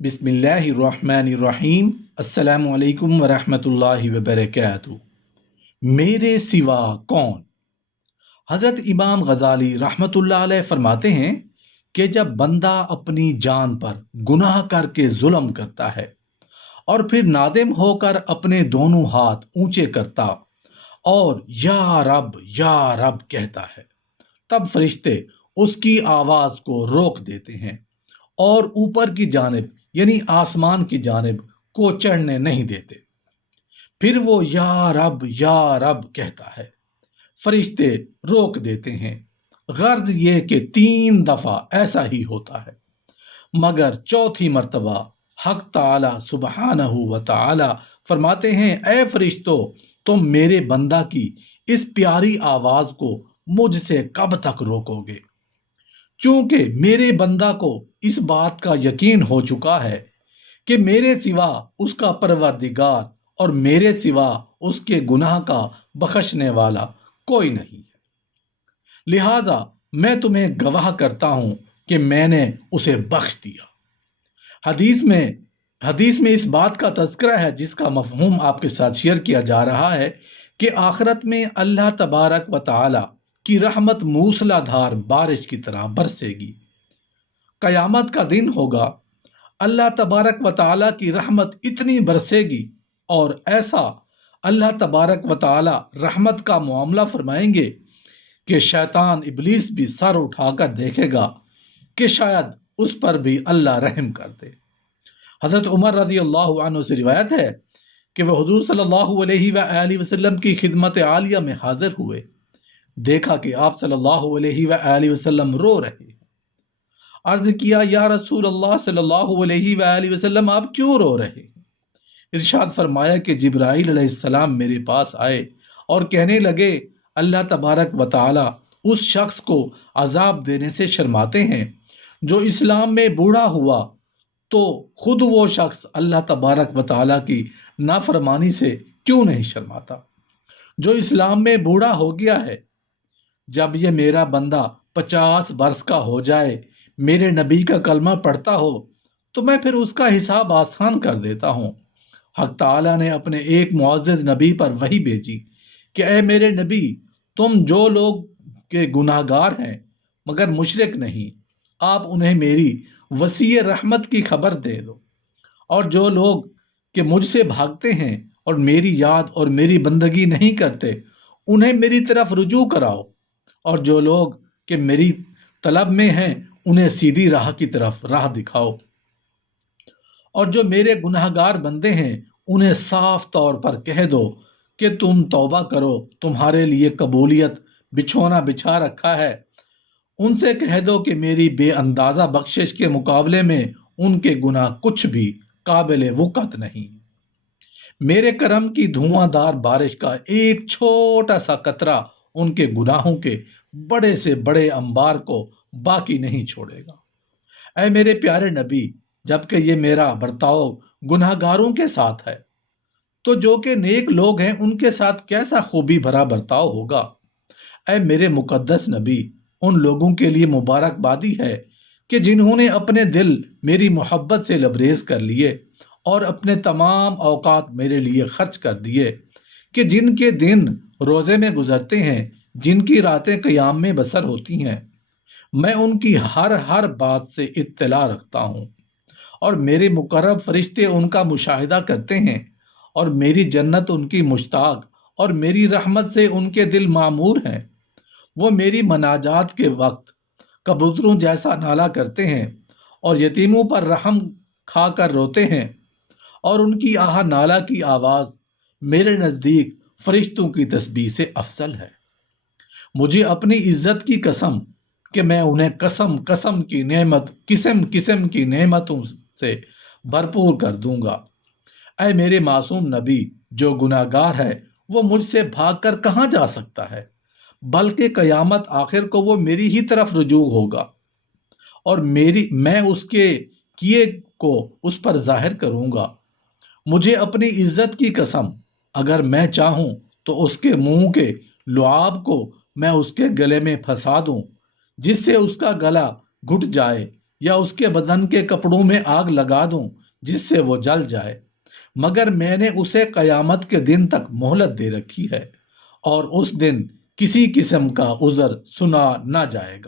बिस्मिल्लाहिर्रहमानिर्रहीम। अस्सलामु अलैकुम वरहमतुल्लाहि वबरकातुहू। मेरे सिवा कौन। हज़रत इमाम गज़ाली रहमतुल्लाह अलैह फरमाते हैं कि जब बंदा अपनी जान पर गुनाह करके जुल्म करता है और फिर नादिम होकर अपने दोनों हाथ ऊंचे करता और या रब कहता है, तब फरिश्ते उसकी आवाज़ को रोक देते हैं और ऊपर की जानिब यानी आसमान की जानिब को चढ़ने नहीं देते। फिर वो या रब कहता है, फरिश्ते रोक देते हैं। गर्ज ये कि 3 दफ़ा ऐसा ही होता है, मगर चौथी मर्तबा हक ताला सुबहानहू व ताला फरमाते हैं, ए फरिश्तों, तुम मेरे बंदा की इस प्यारी आवाज़ को मुझसे कब तक रोकोगे। चूंकि मेरे बंदा को इस बात का यकीन हो चुका है कि मेरे सिवा उसका परवरदिगार और मेरे सिवा उसके गुनाह का बख्शने वाला कोई नहीं है, लिहाजा मैं तुम्हें गवाह करता हूं कि मैंने उसे बख्श दिया। हदीस में इस बात का तज़किरा है जिसका मफ़हूम आपके साथ शेयर किया जा रहा है कि आखिरत में अल्लाह तबारक व तआला की रहमत मूसलाधार बारिश की तरह बरसेगी। क़यामत का दिन होगा, अल्लाह तबारक व तआला की रहमत इतनी बरसेगी और ऐसा अल्लाह तबारक व तआला रहमत का मामला फरमाएंगे कि शैतान इब्लीस भी सर उठाकर देखेगा कि शायद उस पर भी अल्लाह रहम कर दे। हज़रत उमर रज़ी अल्लाह अन्हु से रिवायत है कि वह हुज़ूर सल्लल्लाहु अलैहि वसल्लम की खिदमत आलिया में हाजिर हुए। देखा कि आप सल्लल्लाहु अलैहि वसल्लम रो रहे हैं। अर्ज़ किया, या रसूल अल्लाह सल्लल्लाहु अलैहि वसल्लम, आप क्यों रो रहे हैं। इरशाद फरमाया कि जिब्राईल अलैहिस्सलाम मेरे पास आए और कहने लगे, अल्लाह तबारक व तआला उस शख्स को अजाब देने से शर्माते हैं जो इस्लाम में बूढ़ा हुआ तो खुद वो शख्स अल्लाह तबारक व तआला की नाफरमानी से क्यों नहीं शर्माता। जो इस्लाम में बूढ़ा हो गया है, जब ये मेरा बंदा 50 वर्ष का हो जाए, मेरे नबी का कलमा पढ़ता हो, तो मैं फिर उसका हिसाब आसान कर देता हूँ। हक ताला ने अपने एक मुअज़्ज़ज़ नबी पर वही भेजी कि ए मेरे नबी, तुम जो लोग के गुनाहगार हैं मगर मुशरिक नहीं, आप उन्हें मेरी वसी रहमत की खबर दे दो। और जो लोग के मुझसे भागते हैं और मेरी याद और मेरी बंदगी नहीं करते, उन्हें मेरी तरफ रुजू कराओ। और जो लोग के मेरी तलब में हैं, उन्हें सीधी राह की तरफ राह दिखाओ। और जो मेरे गुनाहगार बंदे हैं, उन्हें साफ तौर पर कह दो कि तुम तौबा करो, तुम्हारे लिए कबूलियत बिछोना बिछा रखा है। उनसे कह दो कि मेरी बेअंदाज़ा बख्शिश के मुकाबले में उनके गुनाह कुछ भी काबिल वक़्त नहीं। मेरे करम की धुआंधार बारिश का एक छोटा सा कतरा उनके गुनाहों के बड़े से बड़े अंबार को बाकी नहीं छोड़ेगा। ऐ मेरे प्यारे नबी, जबकि ये मेरा बर्ताव गुनाहगारों के साथ है, तो जो कि नेक लोग हैं उनके साथ कैसा खूबी भरा बर्ताव होगा। ऐ मेरे मुकद्दस नबी, उन लोगों के लिए मुबारकबादी है कि जिन्होंने अपने दिल मेरी मोहब्बत से लबरेज कर लिए और अपने तमाम औकात मेरे लिए खर्च कर दिए, कि जिनके दिन रोज़े में गुजरते हैं, जिनकी रातें क़याम में बसर होती हैं। मैं उनकी हर बात से इत्तला रखता हूँ और मेरे मुकर्रब फरिश्ते उनका मुशाहिदा करते हैं और मेरी जन्नत उनकी मुश्ताक और मेरी रहमत से उनके दिल मामूर हैं। वो मेरी मनाजात के वक्त कबूतरों जैसा नाला करते हैं और यतीमों पर रहम खा कर रोते हैं, और उनकी आह नाला की आवाज़ मेरे नज़दीक फरिश्तों की तस्बीह से अफसल है। मुझे अपनी इज्जत की कसम कि मैं उन्हें कसम कसम की नेमत किस्म किस्म की नेमतों से भरपूर कर दूंगा। ऐ मेरे मासूम नबी, जो गुनाहगार है वो मुझसे भागकर कहाँ जा सकता है, बल्कि क़यामत आखिर को वो मेरी ही तरफ रुजू होगा और मैं उसके किए को उस पर जाहिर करूँगा। मुझे अपनी इज्जत की कसम, अगर मैं चाहूँ तो उसके मुंह के लुआब को मैं उसके गले में फंसा दूँ, जिससे उसका गला घुट जाए, یا اس کے بدن کے کپڑوں میں آگ لگا دوں جس سے وہ جل جائے، مگر میں نے اسے قیامت کے دن تک مہلت دے رکھی ہے، اور اس دن کسی قسم کا عذر سنا نہ جائے گا۔